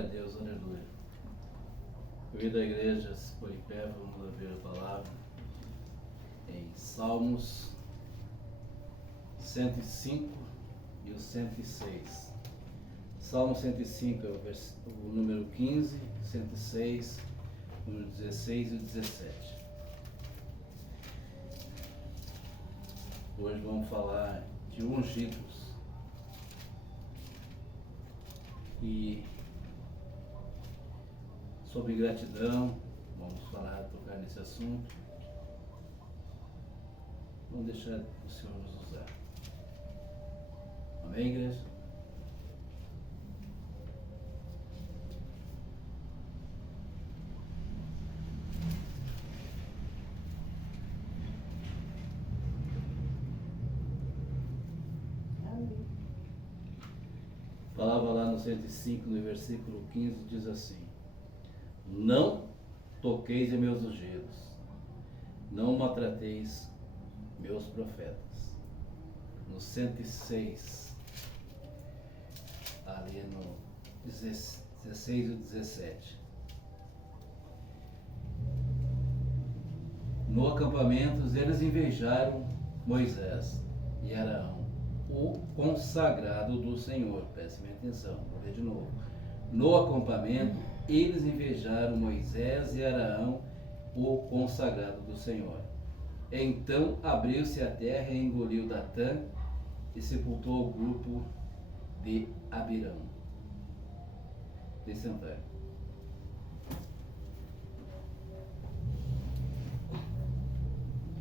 Glória a Deus, aleluia. Querida igreja, se for em pé, vamos abrir a palavra em Salmos 105 e o 106. Salmo 105 é o número 15, 106, o número 16 e o 17. Hoje vamos falar de ungidos. E sobre gratidão, vamos tocar nesse assunto. Vamos deixar o Senhor nos usar. Amém, igreja? A palavra lá no 105, no versículo 15, diz assim: não toqueis em meus ungidos, não maltrateis meus profetas. No 106, ali no 16 e 17. No acampamento, eles invejaram Moisés e Arão, o consagrado do Senhor. Prestem atenção, vou ler de novo. No acampamento, eles invejaram Moisés e Arão, o consagrado do Senhor. Então abriu-se a terra e engoliu Datã e sepultou o grupo de Abirão. Descendai.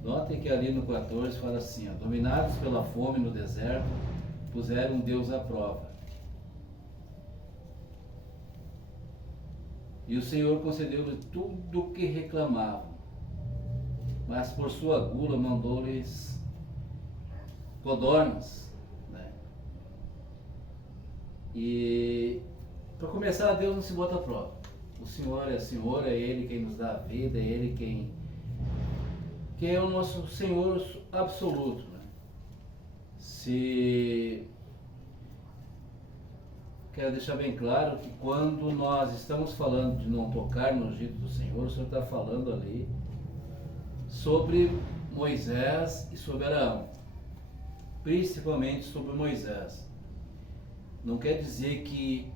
Notem que ali no 14 fala assim: dominados pela fome no deserto, puseram Deus à prova. E o Senhor concedeu-lhes tudo o que reclamavam, mas por sua gula mandou-lhes codornas, né? E para começar, Deus não se bota à prova. O Senhor, é Ele quem nos dá a vida, é Ele quem é o nosso Senhor absoluto, né? Quero deixar bem claro que quando nós estamos falando de não tocar no ungido do Senhor, o Senhor está falando ali sobre Moisés e sobre Arão, principalmente sobre Moisés. Não quer dizer que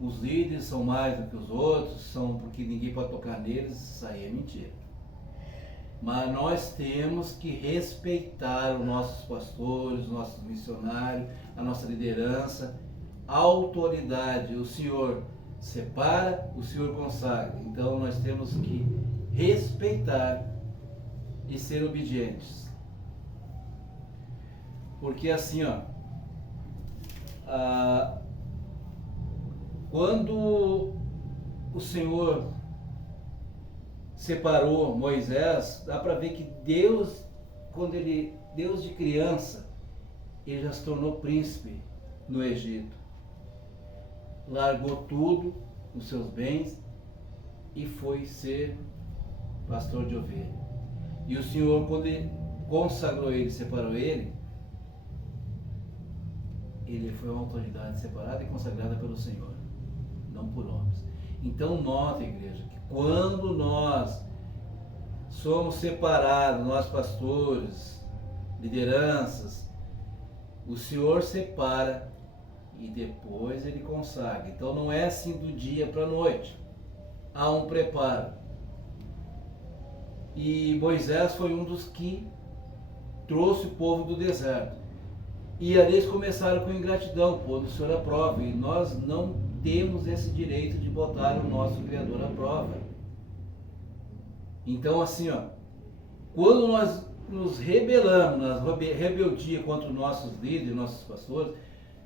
os líderes são mais do que os outros, são porque ninguém pode tocar neles, isso aí é mentira. Mas nós temos que respeitar os nossos pastores, os nossos missionários, a nossa liderança, a autoridade. O Senhor separa, o Senhor consagra. Então nós temos que respeitar e ser obedientes. Porque assim, quando o Senhor separou Moisés, dá para ver que Deus de criança, ele já se tornou príncipe no Egito. Largou tudo, os seus bens, e foi ser pastor de ovelha. E o Senhor, quando ele consagrou ele, separou ele foi uma autoridade separada e consagrada pelo Senhor, não por homens. Então nota, igreja, que quando nós somos separados, nós pastores, lideranças, o Senhor separa e depois Ele consagra. Então não é assim do dia para a noite, há um preparo. E Moisés foi um dos que trouxe o povo do deserto. E ali eles começaram com ingratidão, pondo o Senhor à prova. E nós não temos esse direito de botar o nosso Criador à prova. Então assim, quando nós nos rebelamos, na rebeldia contra os nossos líderes, nossos pastores,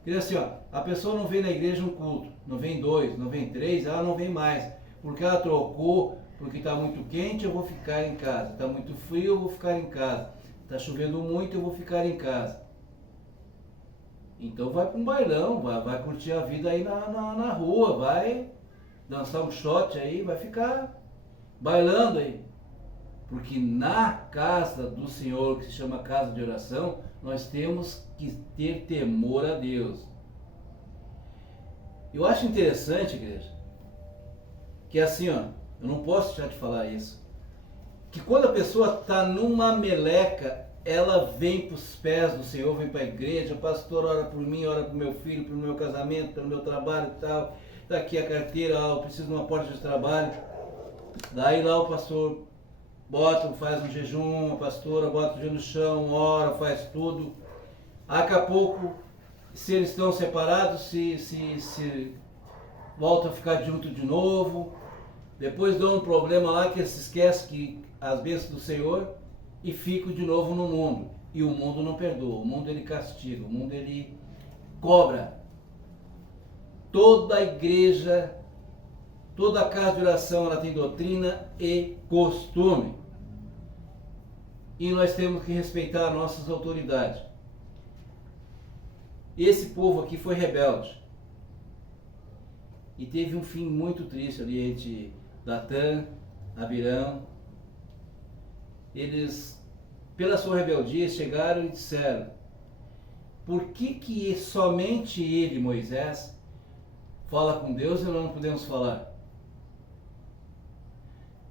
quer dizer assim, a pessoa não vem na igreja um culto, não vem 2, não vem 3, ela não vem mais, porque ela trocou, porque está muito quente, eu vou ficar em casa, está muito frio, eu vou ficar em casa, está chovendo muito, eu vou ficar em casa. Então vai para um bailão, vai curtir a vida aí na rua, vai dançar um shot aí, vai ficar bailando aí. Porque na casa do Senhor, que se chama casa de oração, nós temos que ter temor a Deus. Eu acho interessante, igreja, que assim, ó, eu não posso deixar de falar isso, que quando a pessoa está numa meleca, ela vem para os pés do Senhor, vem para a igreja, pastor, ora por mim, ora para o meu filho, para o meu casamento, pelo meu trabalho e tal, está aqui a carteira, eu preciso de uma porta de trabalho. Daí lá o pastor bota, faz um jejum, a pastora bota o dia no chão, ora, faz tudo. Daqui a pouco, se eles estão separados, se voltam a ficar junto de novo. Depois dão um problema lá que eles se esquecem que as bênçãos do Senhor e ficam de novo no mundo. E o mundo não perdoa, o mundo ele castiga, o mundo ele cobra. Toda a igreja, toda a casa de oração, ela tem doutrina e costume. E nós temos que respeitar nossas autoridades. Esse povo aqui foi rebelde. E teve um fim muito triste ali entre Datã, Abirão. Eles, pela sua rebeldia, chegaram e disseram: por que somente ele, Moisés, fala com Deus e nós não podemos falar?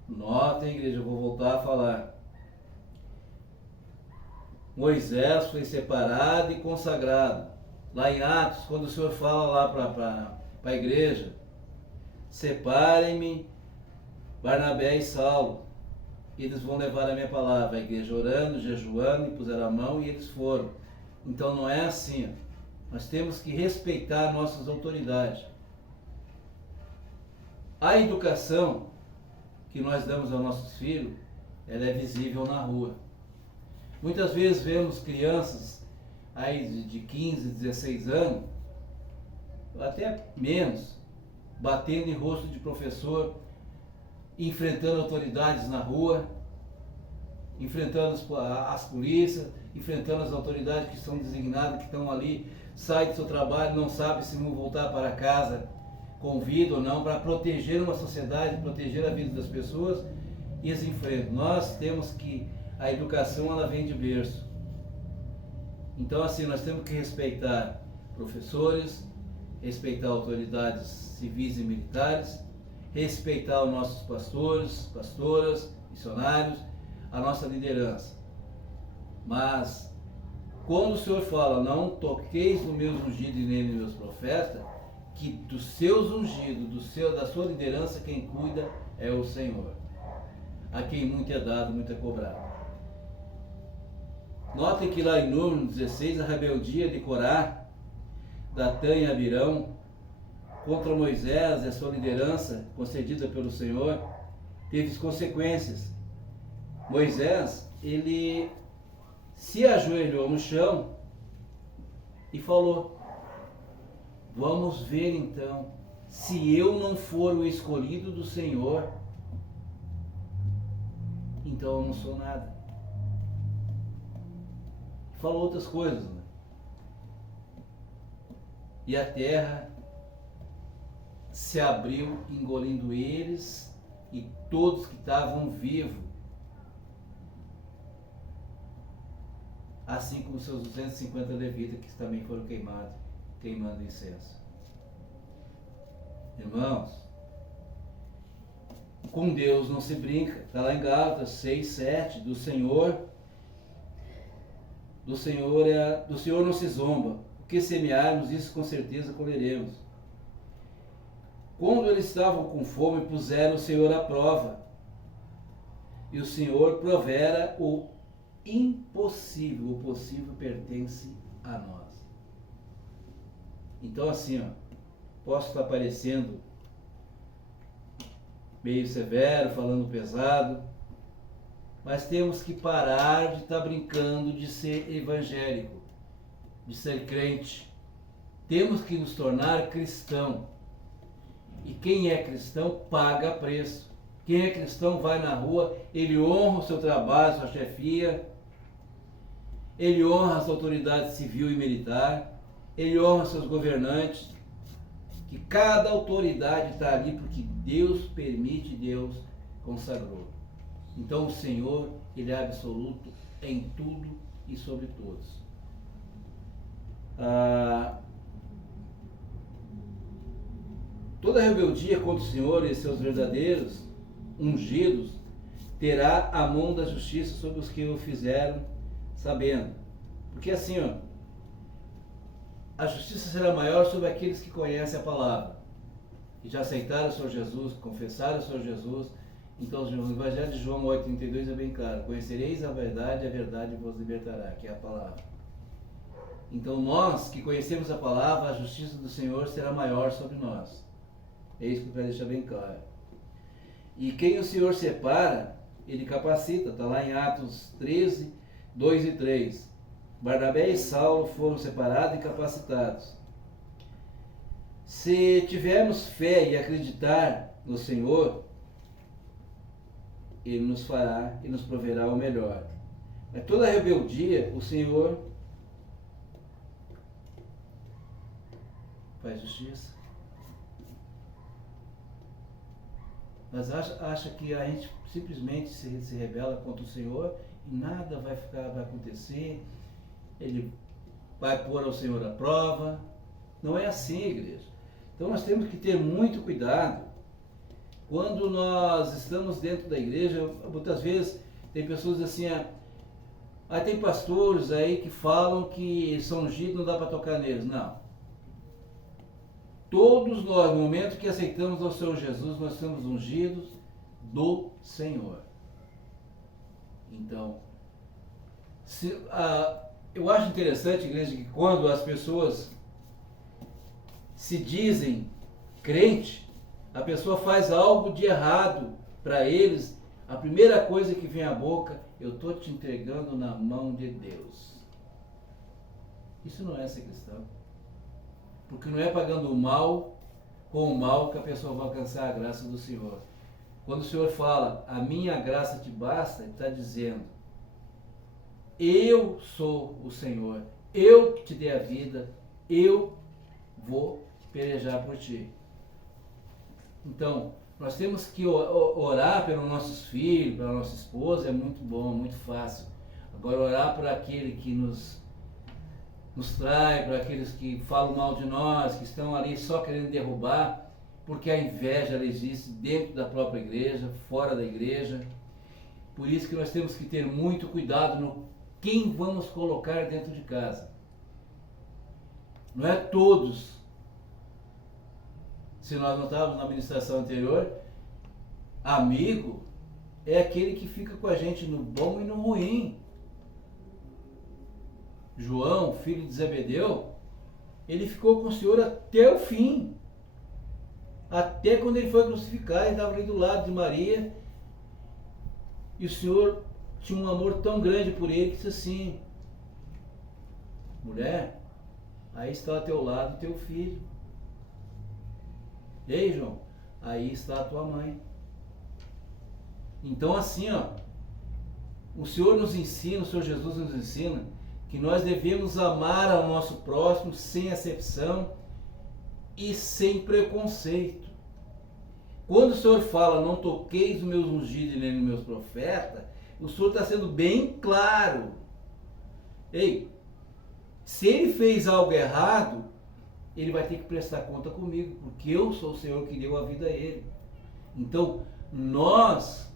Notem, igreja, eu vou voltar a falar. Moisés foi separado e consagrado. Lá em Atos, quando o Senhor fala lá para a igreja: separem-me Barnabé e Saulo, eles vão levar a minha palavra. A igreja orando, jejuando, e puseram a mão e eles foram. Então não é assim. Nós temos que respeitar nossas autoridades. A educação que nós damos aos nossos filhos, ela é visível na rua. Muitas vezes vemos crianças aí de 15, 16 anos, até menos, batendo em rosto de professor, enfrentando autoridades na rua, enfrentando as polícias, enfrentando as autoridades que são designadas, que estão ali, sai do seu trabalho, não sabe se vão voltar para casa com vida ou não, para proteger uma sociedade, proteger a vida das pessoas, e eles enfrentam. Nós temos que, a educação ela vem de berço. Então assim, nós temos que respeitar professores, respeitar autoridades civis e militares, respeitar os nossos pastores, pastoras, missionários, a nossa liderança. Mas quando o Senhor fala: não toqueis nos meus ungidos e nem nos meus profetas, que dos seus ungidos, da sua liderança, quem cuida é o Senhor. A quem muito é dado, muito é cobrado. Notem que lá em Números 16, a rebeldia de Corá, Datã e Abirão, contra Moisés e a sua liderança concedida pelo Senhor, teve consequências. Moisés, ele se ajoelhou no chão e falou: vamos ver então, se eu não for o escolhido do Senhor, então eu não sou nada. Falou outras coisas, né? E a terra se abriu, engolindo eles e todos que estavam vivos, assim como seus 250 levitas que também foram queimados, queimando incenso. Irmãos, com Deus não se brinca. Está lá em Gálatas 6, 7, do Senhor não se zomba. O que semearmos, isso com certeza colheremos. Quando eles estavam com fome, puseram o Senhor à prova. E o Senhor provera o impossível. O possível pertence a nós. Então assim, ó, posso estar parecendo meio severo, falando pesado, mas temos que parar de estar brincando de ser evangélico, de ser crente. Temos que nos tornar cristão. E quem é cristão paga preço. Quem é cristão vai na rua, ele honra o seu trabalho, sua chefia, ele honra as autoridades civil e militar, ele honra seus governantes, que cada autoridade está ali porque Deus permite, Deus consagrou. Então o Senhor, ele é absoluto em tudo e sobre todos. toda rebeldia contra o Senhor e seus verdadeiros ungidos terá a mão da justiça sobre os que o fizeram sabendo. Porque assim, ó, a justiça será maior sobre aqueles que conhecem a palavra, que já aceitaram o Senhor Jesus, confessaram o Senhor Jesus. Então, o Evangelho de João 8,32 é bem claro: conhecereis a verdade vos libertará, que é a palavra. Então, nós que conhecemos a palavra, a justiça do Senhor será maior sobre nós. É isso que eu quero deixar bem claro. E quem o Senhor separa, ele capacita. Está lá em Atos 13, 2 e 3. Barnabé e Saulo foram separados e capacitados. Se tivermos fé e acreditar no Senhor, Ele nos fará e nos proverá o melhor. Mas toda rebeldia, o Senhor faz justiça. Mas acha que a gente simplesmente se rebela contra o Senhor e nada vai acontecer, Ele vai pôr ao Senhor a prova. Não é assim, igreja. Então nós temos que ter muito cuidado. Quando nós estamos dentro da igreja, muitas vezes tem pessoas assim, tem pastores aí que falam que são ungidos, não dá para tocar neles. Não. Todos nós, no momento que aceitamos ao Senhor Jesus, nós somos ungidos do Senhor. Então, eu acho interessante, igreja, que quando as pessoas se dizem crente, a pessoa faz algo de errado para eles, a primeira coisa que vem à boca: eu estou te entregando na mão de Deus. Isso não é ser cristão. Porque não é pagando o mal com o mal que a pessoa vai alcançar a graça do Senhor. Quando o Senhor fala, a minha graça te basta, Ele está dizendo, eu sou o Senhor, eu te dei a vida, eu vou pelejar por ti. Então, nós temos que orar pelos nossos filhos, pela nossa esposa, é muito bom, muito fácil. Agora, orar por aquele que nos trai, por aqueles que falam mal de nós, que estão ali só querendo derrubar, porque a inveja ela existe dentro da própria igreja, fora da igreja. Por isso que nós temos que ter muito cuidado no quem vamos colocar dentro de casa. Não é todos. Se nós não estávamos na ministração anterior, amigo é aquele que fica com a gente no bom e no ruim. João, filho de Zebedeu, ele ficou com o Senhor até o fim. Até quando ele foi crucificado, ele estava ali do lado de Maria. E o Senhor tinha um amor tão grande por ele que disse assim: mulher, aí está ao teu lado teu filho. Ei, João, aí está a tua mãe. Então assim, o Senhor nos ensina, o Senhor Jesus nos ensina que nós devemos amar ao nosso próximo sem acepção e sem preconceito. Quando o Senhor fala, não toqueis os meus ungidos nem os meus profetas, o Senhor está sendo bem claro. Ei, se ele fez algo errado, ele vai ter que prestar conta comigo, porque eu sou o Senhor que deu a vida a ele. Então, nós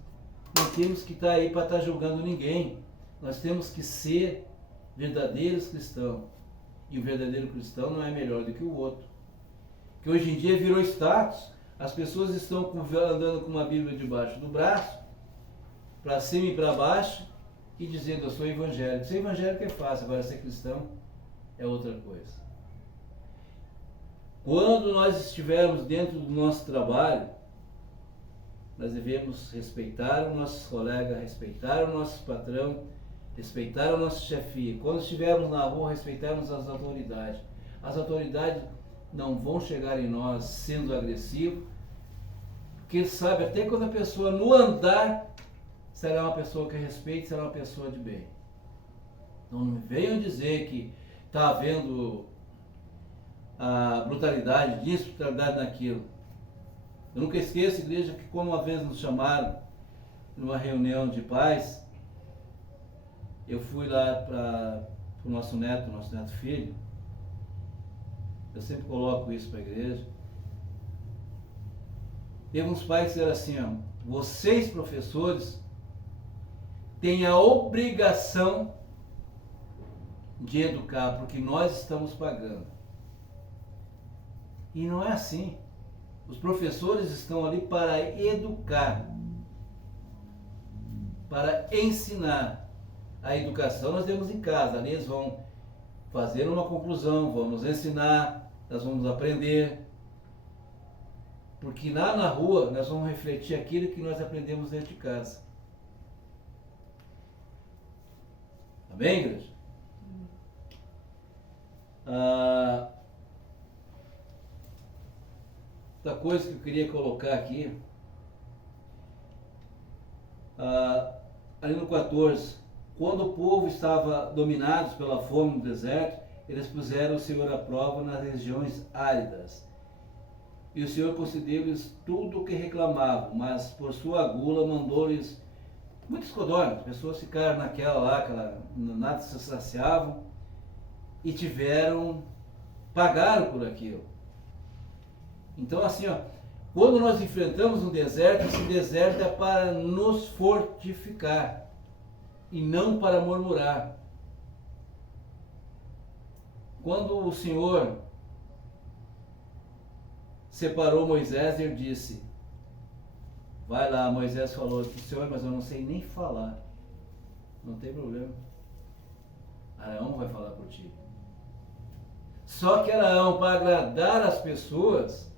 não temos que estar aí para estar julgando ninguém. Nós temos que ser verdadeiros cristãos. E o verdadeiro cristão não é melhor do que o outro. Que hoje em dia virou status. As pessoas estão andando com uma Bíblia debaixo do braço, para cima e para baixo, e dizendo, eu sou evangélico. Ser evangélico é fácil, agora ser cristão é outra coisa. Quando nós estivermos dentro do nosso trabalho, nós devemos respeitar os nossos colegas, respeitar o nosso patrão, respeitar a nossa chefia. Quando estivermos na rua, respeitarmos as autoridades. As autoridades não vão chegar em nós sendo agressivos, porque sabe, até quando a pessoa no andar será uma pessoa que respeita, será uma pessoa de bem. Então não venham dizer que está havendo a brutalidade disso, brutalidade naquilo. Eu nunca esqueço, igreja, que como uma vez nos chamaram numa reunião de pais, eu fui lá para o nosso neto filho. Eu sempre coloco isso para a igreja. Teve uns pais que disseram assim, ó, vocês professores têm a obrigação de educar, porque nós estamos pagando. E não é assim. Os professores estão ali para educar, para ensinar. A educação nós temos em casa, ali eles vão fazer uma conclusão, vão nos ensinar, nós vamos aprender. Porque lá na rua nós vamos refletir aquilo que nós aprendemos dentro de casa. Amém, igreja? Outra coisa que eu queria colocar aqui, ali no 14, quando o povo estava dominado pela fome no deserto, eles puseram o Senhor à prova nas regiões áridas. E o Senhor concedeu-lhes tudo o que reclamavam, mas por sua gula mandou-lhes muitas codornas. As pessoas ficaram naquela lá, nada se saciavam e pagaram por aquilo. Então assim, ó, quando nós enfrentamos um deserto, esse deserto é para nos fortificar e não para murmurar. Quando o Senhor separou Moisés, ele disse, vai lá, Moisés falou, Senhor, mas eu não sei nem falar. Não tem problema. Arão vai falar por ti. Só que Arão, para agradar as pessoas,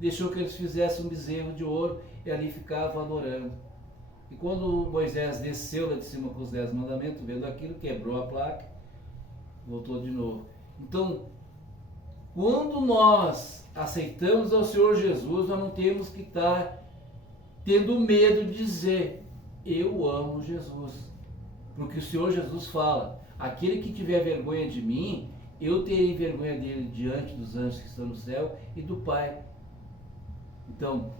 deixou que eles fizessem um bezerro de ouro e ali ficava adorando. E quando Moisés desceu lá de cima com os 10 mandamentos, vendo aquilo, quebrou a placa, voltou de novo. Então, quando nós aceitamos ao Senhor Jesus, nós não temos que estar tendo medo de dizer, eu amo Jesus. Porque o Senhor Jesus fala, aquele que tiver vergonha de mim, eu terei vergonha dele diante dos anjos que estão no céu e do Pai. Então,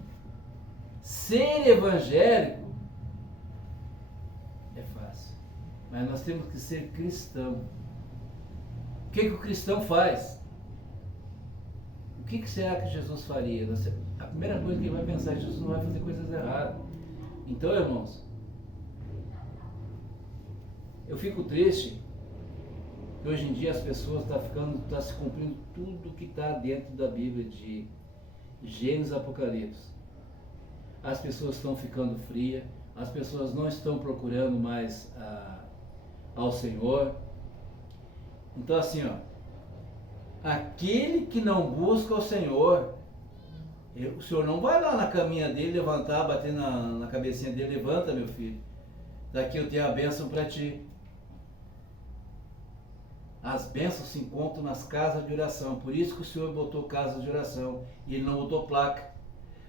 ser evangélico é fácil, mas nós temos que ser cristão. O que o cristão faz? O que será que Jesus faria? A primeira coisa que ele vai pensar é que Jesus não vai fazer coisas erradas. Então, irmãos, eu fico triste que hoje em dia as pessoas estão se cumprindo tudo que está dentro da Bíblia de Gênesis e Apocalipse. As pessoas estão ficando frias, as pessoas não estão procurando mais ao Senhor. Então assim, ó, aquele que não busca o Senhor, o Senhor não vai lá na caminha dele levantar, bater na cabecinha dele, levanta meu filho, daqui eu tenho a bênção para ti. As bênçãos se encontram nas casas de oração, por isso que o Senhor botou casas de oração e ele não botou placa.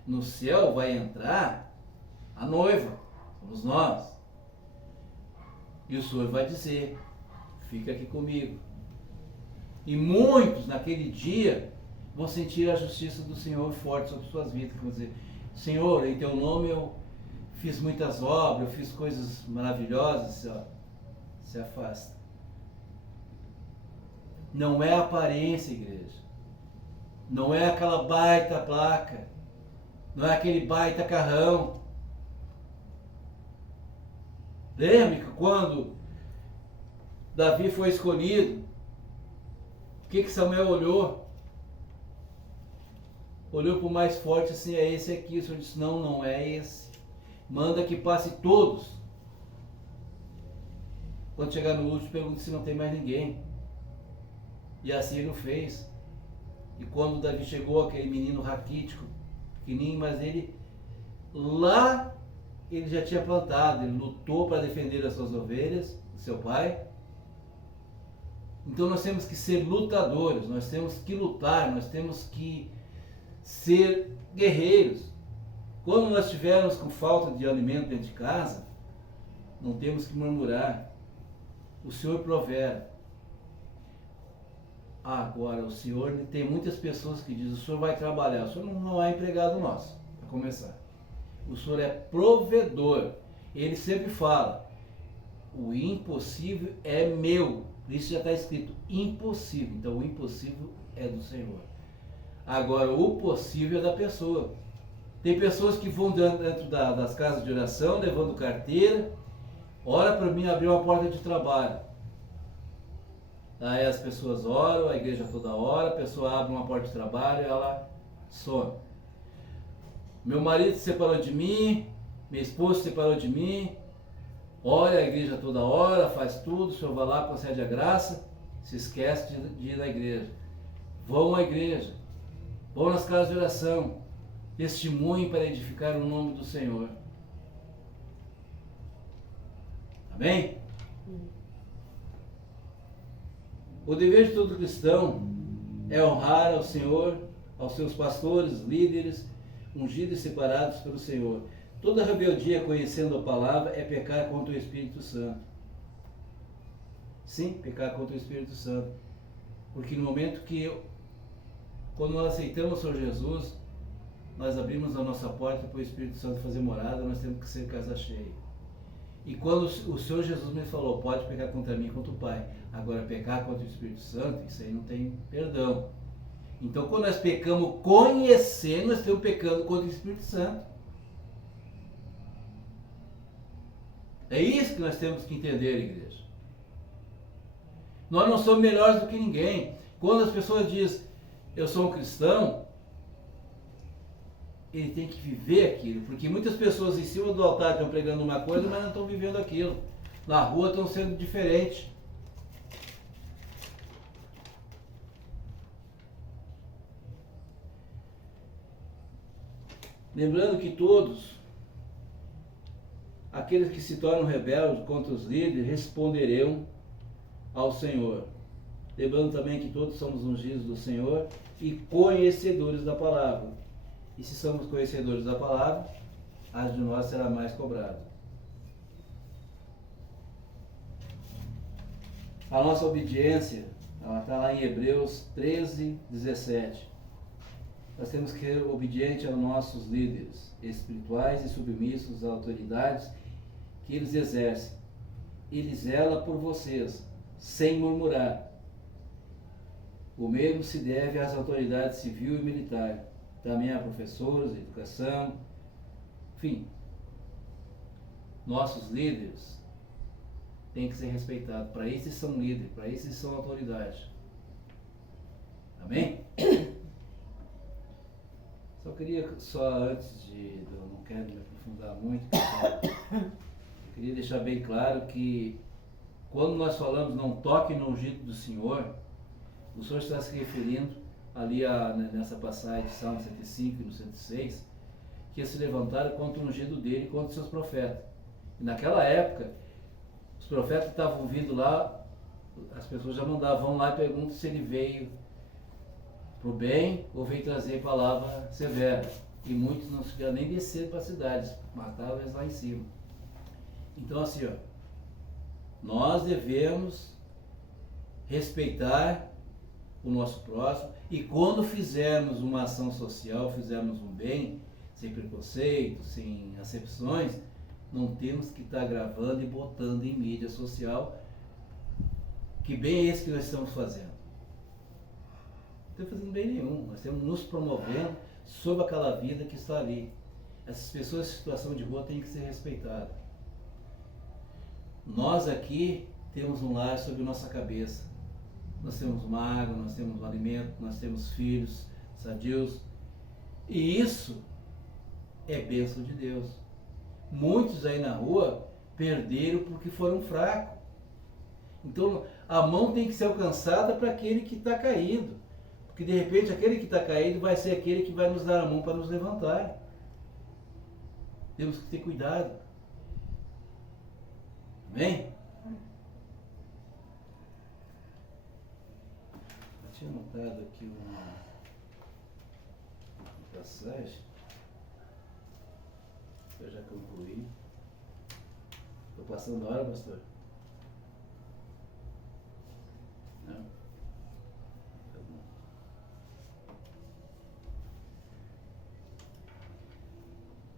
No céu vai entrar a noiva, somos nós, e o Senhor vai dizer, fica aqui comigo. E muitos naquele dia vão sentir a justiça do Senhor forte sobre suas vidas, vão dizer, Senhor, em teu nome eu fiz muitas obras, eu fiz coisas maravilhosas, se afasta. Não é aparência, igreja. Não é aquela baita placa. Não é aquele baita carrão. Lembre que quando Davi foi escolhido, o que Samuel olhou? Olhou para o mais forte assim, é esse aqui. O Senhor disse, não é esse. Manda que passe todos. Quando chegar no último, pergunta se não tem mais ninguém. E assim ele o fez. E quando Davi chegou, aquele menino raquítico, pequenininho, mas ele já tinha plantado, ele lutou para defender as suas ovelhas, seu pai. Então nós temos que ser lutadores, nós temos que lutar, nós temos que ser guerreiros. Quando nós estivermos com falta de alimento dentro de casa, não temos que murmurar. O Senhor provera. Agora, o Senhor, tem muitas pessoas que dizem, o Senhor vai trabalhar, o Senhor não é empregado nosso, para começar. O Senhor é provedor. Ele sempre fala, o impossível é meu. Isso já está escrito, impossível. Então, o impossível é do Senhor. Agora, o possível é da pessoa. Tem pessoas que vão dentro das casas de oração, levando carteira, ora para mim abrir uma porta de trabalho. Aí as pessoas oram, a igreja toda hora, a pessoa abre uma porta de trabalho e ela some. Meu marido se separou de mim, minha esposa se separou de mim, ora a igreja toda hora, faz tudo, o senhor vai lá, concede a graça, se esquece de ir na igreja. Vão à igreja, vão nas casas de oração, testemunhem para edificar o nome do Senhor. Amém? O dever de todo cristão é honrar ao Senhor, aos seus pastores, líderes, ungidos e separados pelo Senhor. Toda rebeldia conhecendo a palavra é pecar contra o Espírito Santo. Sim, pecar contra o Espírito Santo. Porque no momento quando nós aceitamos o Senhor Jesus, nós abrimos a nossa porta para o Espírito Santo fazer morada, nós temos que ser casa cheia. E quando o Senhor Jesus me falou, pode pecar contra mim e contra o Pai, agora pecar contra o Espírito Santo, isso aí não tem perdão. Então quando nós pecamos conhecendo, nós estamos pecando contra o Espírito Santo. É isso que nós temos que entender, igreja. Nós não somos melhores do que ninguém. Quando as pessoas dizem, eu sou um cristão, ele tem que viver aquilo, porque muitas pessoas em cima do altar estão pregando uma coisa, mas não estão vivendo aquilo. Na rua estão sendo diferentes. Lembrando que todos aqueles que se tornam rebeldes contra os líderes responderão ao Senhor. Lembrando também que todos somos ungidos do Senhor e conhecedores da palavra. E se somos conhecedores da palavra, a de nós será mais cobrada. A nossa obediência, ela está lá em Hebreus 13, 17. Nós temos que ser obedientes aos nossos líderes espirituais e submissos às autoridades que eles exercem. Ele zela por vocês, sem murmurar. O mesmo se deve às autoridades civil e militar, também a professores, a educação, enfim. Nossos líderes têm que ser respeitados. Para isso são líderes, para isso são autoridades. Amém? Só queria, antes de, eu não quero me aprofundar muito, eu queria deixar bem claro que quando nós falamos não toque no ungido do Senhor, o Senhor está se referindo ali nessa passagem de Salmo 105 e no 106, que se levantaram contra o ungido dele e contra os seus profetas. E naquela época, os profetas estavam vindo lá, as pessoas já mandavam, vão lá e perguntam se ele veio para o bem ou veio trazer palavra severa. E muitos não conseguiram nem descer para as cidades, matavam eles lá em cima. Então assim, nós devemos respeitar o nosso próximo e quando fizermos uma ação social, fizermos um bem, sem preconceito, sem acepções, não temos que estar gravando e botando em mídia social. Que bem é esse que nós estamos fazendo? Não estamos fazendo bem nenhum, nós estamos nos promovendo sobre aquela vida que está ali. Essas pessoas em situação de rua têm que ser respeitadas. Nós aqui temos um lar sobre nossa cabeça. Nós temos uma água, nós temos um alimento, nós temos filhos sadios. E isso é bênção de Deus. Muitos aí na rua perderam porque foram fracos. Então a mão tem que ser alcançada para aquele que está caído. Porque de repente aquele que está caído vai ser aquele que vai nos dar a mão para nos levantar. Temos que ter cuidado. Amém? Eu tinha anotado aqui uma passagem. Eu já concluí. Estou passando a hora, pastor? Não? Tá bom.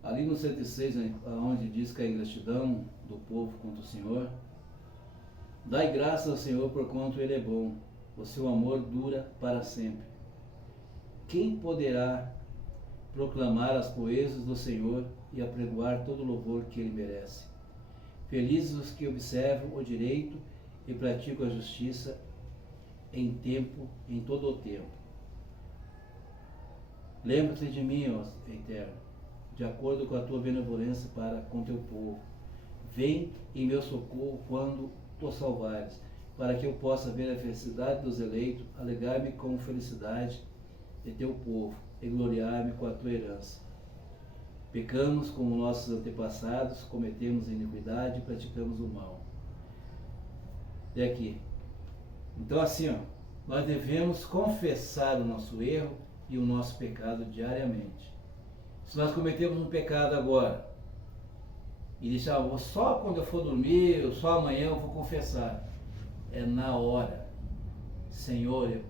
Ali no 106, onde diz que a ingratidão do povo contra o Senhor, dai graças ao Senhor por quanto Ele é bom, o seu amor dura para sempre. Quem poderá proclamar as proezas do Senhor e apregoar todo o louvor que Ele merece. Felizes os que observam o direito e praticam a justiça em todo o tempo. Lembra-te de mim, ó Eterno, de acordo com a tua benevolência para com teu povo. Vem em meu socorro quando o salvares, para que eu possa ver a felicidade dos eleitos, alegrar-me com felicidade de teu povo e gloriar-me com a tua herança. Pecamos como nossos antepassados, cometemos iniquidade e praticamos o mal. E aqui. Então assim, ó, nós devemos confessar o nosso erro e o nosso pecado diariamente. Se nós cometemos um pecado agora e deixar, só quando eu for dormir, ou só amanhã eu vou confessar, é na hora. Senhor,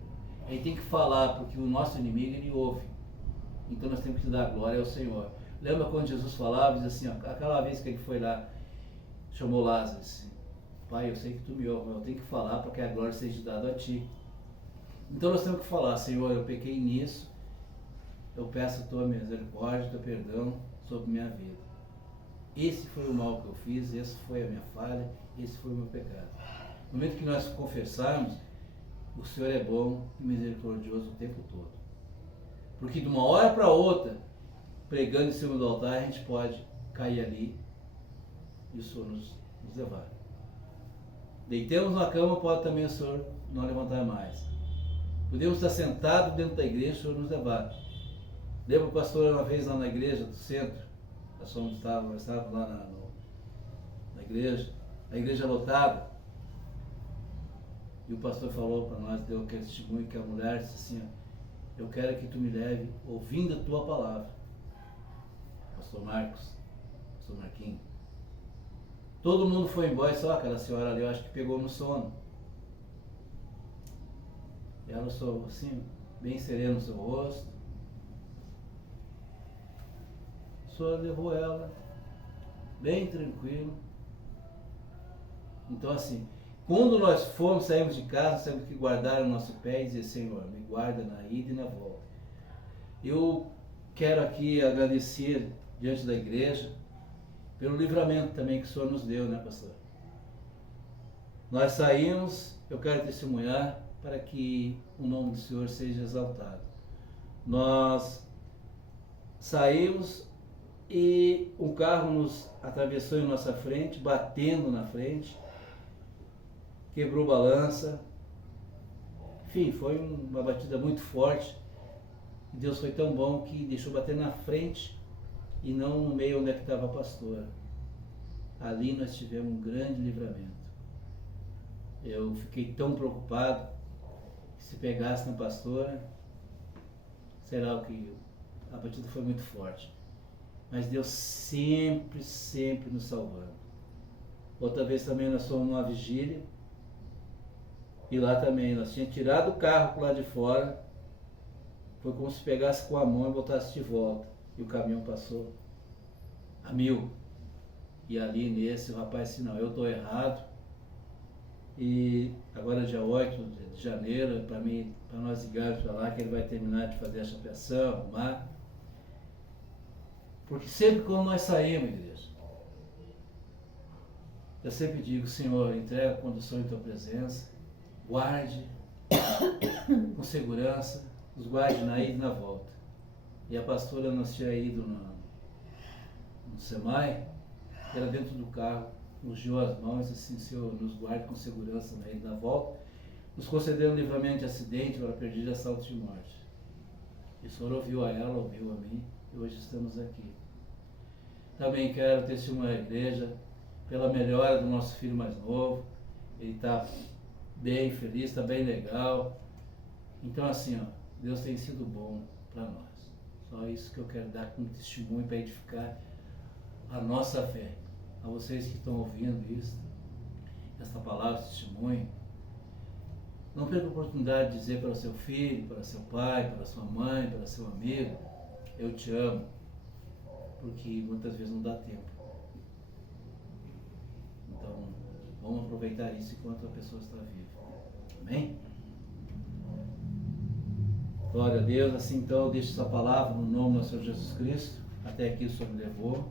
a gente tem que falar, porque o nosso inimigo ele ouve. Então nós temos que dar glória ao Senhor. Lembra quando Jesus falava, diz assim, ó, aquela vez que ele foi lá, chamou Lázaro, assim, Pai, eu sei que tu me ouve, mas eu tenho que falar para que a glória seja dada a ti. Então nós temos que falar, Senhor, eu pequei nisso, eu peço a tua misericórdia, teu perdão sobre minha vida. Esse foi o mal que eu fiz, essa foi a minha falha, esse foi o meu pecado. No momento que nós confessarmos, o Senhor é bom e misericordioso o tempo todo. Porque de uma hora para outra, pregando em cima do altar, a gente pode cair ali e o Senhor nos levar. Deitemos na cama, pode também o Senhor não levantar mais. Podemos estar sentados dentro da igreja, o Senhor nos levar. Lembra o pastor uma vez lá na igreja do centro? Nós estávamos lá na igreja, a igreja lotada. E o pastor falou para nós, deu aquele testemunho que a mulher disse assim, ó, eu quero que tu me leve ouvindo a tua palavra. Pastor Marcos, pastor Marquinhos. Todo mundo foi embora, só aquela senhora ali, eu acho que pegou no sono. E ela só assim, bem serena no seu rosto. O Senhor levou ela, bem tranquilo. Então assim, quando nós saímos de casa, temos que guardar o nosso pé e dizer, Senhor, me guarda na ida e na volta. Eu quero aqui agradecer diante da igreja pelo livramento também que o Senhor nos deu, né, pastor? Nós saímos, eu quero testemunhar para que o nome do Senhor seja exaltado. Nós saímos e um carro nos atravessou em nossa frente, batendo na frente, quebrou balança. Enfim, foi uma batida muito forte. Deus foi tão bom que deixou bater na frente e não no meio onde é que estava a pastora. Ali nós tivemos um grande livramento. Eu fiquei tão preocupado que se pegasse na pastora, será o que a batida foi muito forte. Mas Deus sempre, sempre nos salvando. Outra vez também nós fomos numa vigília e lá também nós tínhamos tirado o carro para lá de fora. Foi como se pegasse com a mão e botasse de volta. E o caminhão passou a 1000. E ali nesse, o rapaz disse, não, eu estou errado. E agora dia 8 de janeiro, para nós ligarmos para lá, que ele vai terminar de fazer a chapeação, arrumar. Porque sempre quando nós saímos, igreja, eu sempre digo, Senhor, entrega a condução em tua presença, guarde com segurança, nos guarde na ida e na volta. E a pastora nós tinha ido no SEMAI, ela dentro do carro, ungiu as mãos e disse assim, Senhor, nos guarde com segurança na ida e na volta, nos concedeu um livramento de acidente para perder de assalto de morte. E o Senhor ouviu a ela, ouviu a mim, e hoje estamos aqui. Também quero testemunhar a igreja pela melhora do nosso filho mais novo. Ele está bem feliz, está bem legal. Então assim, ó, Deus tem sido bom para nós. Só isso que eu quero dar como testemunho para edificar a nossa fé. A vocês que estão ouvindo isso, essa palavra, esse testemunho, não perca a oportunidade de dizer para o seu filho, para seu pai, para sua mãe, para seu amigo, eu te amo, porque muitas vezes não dá tempo. Então, vamos aproveitar isso enquanto a pessoa está viva. Amém? Glória a Deus. Assim então, eu deixo essa palavra no nome do Senhor Jesus Cristo. Até aqui o Senhor me levou.